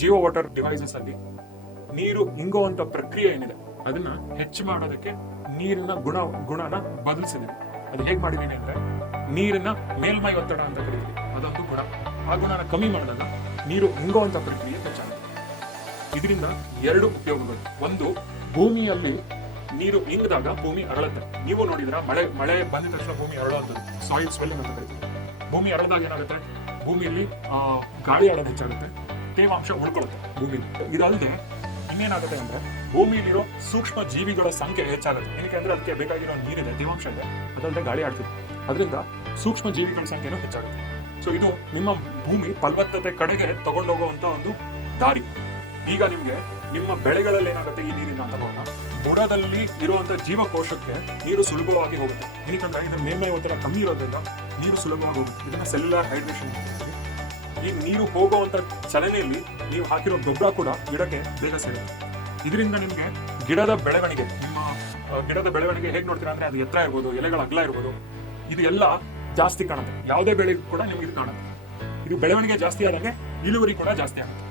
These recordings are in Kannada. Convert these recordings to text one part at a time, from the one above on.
ಜಿಯೋ ವಾಟರ್ ಡಿವೈಸಸ್ ಅಲ್ಲಿ ನೀರು ಇಂಗುವಂತ ಪ್ರಕ್ರಿಯೆ ಏನಿದೆ ಅದನ್ನ ಹೆಚ್ಚು ಮಾಡೋದಕ್ಕೆ ನೀರಿನ ಗುಣನ ಬದಲಿಸಿದೆ. ಅದು ಹೇಗೆ ಮಾಡಿದೀನಿ ಅಂದ್ರೆ, ನೀರಿನ ಮೇಲ್ಮೈ ಒತ್ತಡ ಅಂತ ಕರೀತೀವಿ, ಅದೊಂದು ಗುಣ. ಆ ಗುಣನ ಕಮ್ಮಿ ಮಾಡಿದಾಗ ನೀರು ಇಂಗುವಂತ ಪ್ರಕ್ರಿಯೆ ಹೆಚ್ಚಾಗುತ್ತೆ. ಇದರಿಂದ ಎರಡು ಉಪಯೋಗಗಳು. ಒಂದು, ಭೂಮಿಯಲ್ಲಿ ನೀರು ಇಂಗಿದಾಗ ಭೂಮಿ ಅರಳುತ್ತೆ. ನೀವು ನೋಡಿದ್ರ ಮಳೆ ಬಂದ ತಕ್ಷಣ ಭೂಮಿ ಅರಳುವಂಥದ್ದು ಸಾಯಿಲ್ ಸ್ವೆಲ್ಲಿಂಗ್ ಅಂತ ಕರೀತೀವಿ. ಭೂಮಿ ಅರಳಿದಾಗ ಏನಾಗುತ್ತೆ, ಭೂಮಿಯಲ್ಲಿ ಗಾಳಿ ಆಡೋದು ಹೆಚ್ಚಾಗುತ್ತೆ, ತೇವಾಂಶ ಉಳ್ಕೊಳ್ಳುತ್ತೆ ಭೂಮಿಲಿ. ಇದಲ್ಲದೆ ಇನ್ನೇನಾಗುತ್ತೆ ಅಂದ್ರೆ, ಭೂಮಿಯಲ್ಲಿರೋ ಸೂಕ್ಷ್ಮ ಜೀವಿಗಳ ಸಂಖ್ಯೆ ಹೆಚ್ಚಾಗುತ್ತೆ. ಏನಕ್ಕೆ ಅಂದ್ರೆ ಅದಕ್ಕೆ ಬೇಕಾಗಿರೋ ನೀರಿದೆ, ತೇವಾಂಶ ಇದೆ, ಅದಲ್ಲದೆ ಗಾಳಿ ಆಡ್ತಿದೆ. ಅದರಿಂದ ಸೂಕ್ಷ್ಮ ಜೀವಿಗಳ ಸಂಖ್ಯೆನೂ ಹೆಚ್ಚಾಗುತ್ತೆ. ಸೊ ಇದು ನಿಮ್ಮ ಭೂಮಿ ಫಲವತ್ತತೆ ಕಡೆಗೆ ತಗೊಂಡೋಗುವಂತ ಒಂದು ದಾರಿ. ಈಗ ನಿಮ್ಗೆ ನಿಮ್ಮ ಬೆಳೆಗಳಲ್ಲಿ ಏನಾಗುತ್ತೆ, ಈ ನೀರಿನ ಅಂತ ಹೋದಾಗ ಬುಡದಲ್ಲಿ ಇರುವಂತ ಜೀವಕೋಶಕ್ಕೆ ನೀರು ಸುಲಭವಾಗಿ ಹೋಗುತ್ತೆ. ಏನಕ್ಕಂದ್ರೆ ಇದರ ಮೇಲ್ಮೈ ಒತ್ತಡ ಕಮ್ಮಿ ಇರೋದ್ರಿಂದ ನೀರು ಸುಲಭವಾಗಿ ಹೋಗುತ್ತೆ. ಇದನ್ನ ಸೆಲ್ಯುಲರ್ ಹೈಡ್ರೇಷನ್ ಮಾಡ್ತೀವಿ. ಈ ನೀರು ಹೋಗುವಂತ ಚಲನೆಯಲ್ಲಿ ನೀವು ಹಾಕಿರೋ ಗೊಬ್ಬರ ಕೂಡ ಗಿಡಕ್ಕೆ ಬೇಗ ಸೇರುತ್ತೆ. ಇದರಿಂದ ನಿಮ್ಗೆ ಗಿಡದ ಬೆಳವಣಿಗೆ, ನಿಮ್ಮ ಗಿಡದ ಬೆಳವಣಿಗೆ ಹೇಗೆ ನೋಡ್ತೀರಾ ಅಂದ್ರೆ, ಅದು ಎತ್ತರ ಇರ್ಬೋದು, ಎಲೆಗಳ ಅಗಲ ಇರ್ಬೋದು, ಇದು ಎಲ್ಲ ಜಾಸ್ತಿ ಕಾಣುತ್ತೆ. ಯಾವುದೇ ಬೆಳೆಗೂ ಕೂಡ ನಿಮ್ಗೆ ಇದು ಕಾಣುತ್ತೆ. ಇದು ಬೆಳವಣಿಗೆ ಜಾಸ್ತಿ ಆದಂಗೆ ಇಳುವರಿ ಕೂಡ ಜಾಸ್ತಿ ಆಗುತ್ತೆ.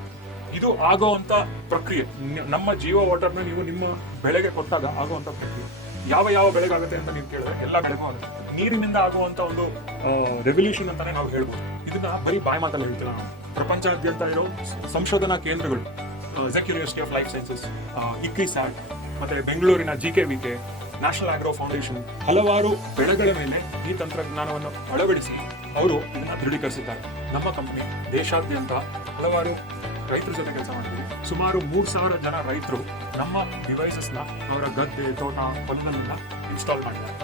ಇದು ಆಗುವಂತ ಪ್ರಕ್ರಿಯೆ. ನಮ್ಮ ಜಿಯೋ ವಾಟರ್ನ ನೀವು ನಿಮ್ಮ ಬೆಳೆಗೆ ಕೊಟ್ಟಾಗ ಆಗುವಂತ ಪ್ರಕ್ರಿಯೆ ಯಾವ ಬೆಳೆಗಾಗುತ್ತೆ ಅಂತ ನೀವು ಕೇಳಿದ್ರೆ ಎಲ್ಲ ಬೆಳೆಗೂ ಆಗುತ್ತೆ. ನೀರಿನಿಂದ ಆಗುವಂತ ಒಂದು ರೆವಲ್ಯೂಷನ್ ಅಂತಾನೆ ನಾವು ಹೇಳ್ಬೋದು. ಇದನ್ನ ಬರೀ ಬಾಯಿ ಮಾತಲ್ಲಿ ಹೇಳ್ತೀರಾ. ಪ್ರಪಂಚಾದ್ಯಂತ ಇರೋ ಸಂಶೋಧನಾ ಕೇಂದ್ರಗಳು, executive university of life sciences, ICRISAT, ಮತ್ತೆ ಬೆಂಗಳೂರಿನ GKVK, ನ್ಯಾಷನಲ್ ಆಗ್ರೋ ಫೌಂಡೇಶನ್, ಹಲವಾರು ಬೆಳೆಗಳ ಮೇಲೆ ಈ ತಂತ್ರಜ್ಞಾನವನ್ನು ಅಳವಡಿಸಿ ಅವರು ಇದನ್ನ ದೃಢೀಕರಿಸಿದ್ದಾರೆ. ನಮ್ಮ ಕಂಪನಿ ದೇಶಾದ್ಯಂತ ಹಲವಾರು ರೈತರ ಜೊತೆ ಕೆಲಸ ಮಾಡಿದ್ವಿ. ಸುಮಾರು 3,000 ಜನ ರೈತರು ನಮ್ಮ ಡಿವೈಸಸ್ನ ಅವರ ಗದ್ದೆ, ತೋಟ, ಹೊಲದಲ್ಲೆಲ್ಲ ಇನ್ಸ್ಟಾಲ್ ಮಾಡಿದ್ದಾರೆ.